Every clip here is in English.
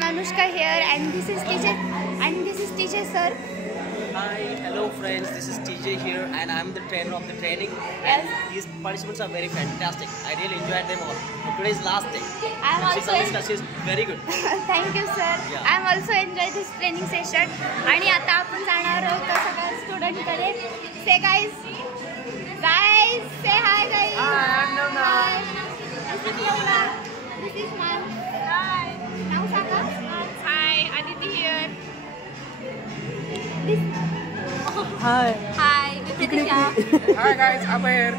am Anushka here, and this is TJ, sir. Hi, hello friends, this is TJ here, and I'm the trainer of the training. And these participants are very fantastic. I really enjoyed them all. And today is last day. She's very good. Thank you, sir. Yeah. I am also enjoyed this training session. आणि आता आपण जाणार आहोत सगळ्या student कडे. Say guys, say hi guys. Hi. This is ma'am. Hi. Now Saka. Hi, Aditi here. Hi. Hi, Nitisha. Hi guys, I'm here.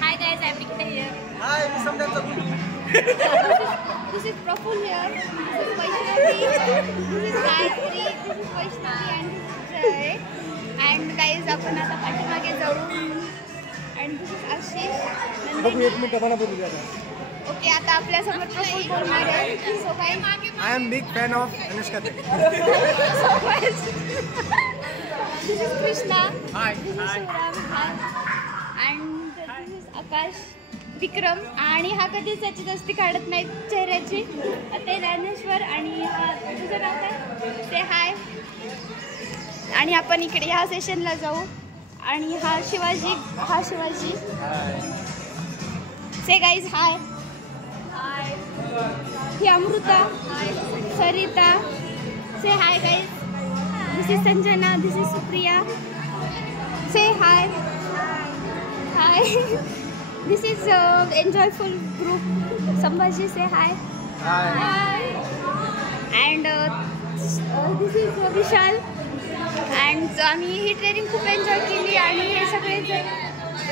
Hi guys, I'm Nikita here. Hi, sometimes This is Praful here. This is Vaishnavi. This is Gayatri. This is Vaishnavi and this is Jay. And guys, आपण आता पाठीमागे जाऊ. And this is Ashish. Okay, आता आपल्या समोर प्रफुल बोलणार आहे. So guys, I am big fan of Anushka. so guys, this is Krishna. Hi. This is Shivram. Hi. And this is Akash. Vikram आणि हा कधीच याची जास्ती काढत नाही चेहऱ्याची. ते ज्ञानेश्वर आणि तुझं नाव काय? ते हाय. आणि आपण इकडे ह्या सेशनला जाऊ. आणि हा शिवाजी. से गाईज हाय. ही अमृता. सरिता. से hi guys. This is Sanjana. This is Supriya. से हाय. हाय. This is enjoyful group. Sambhaji, say hi. Hi. And this is Vishal. And आम्ही ही ट्रेनिंग खूप एन्जॉय केली आणि हे सगळे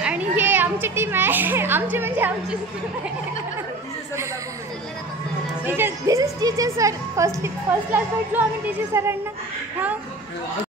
आणि हे आमची टीम आहे. आमची म्हणजे आमची this is teacher sir. First class भेटलो आम्ही टीचर सरांना. हां.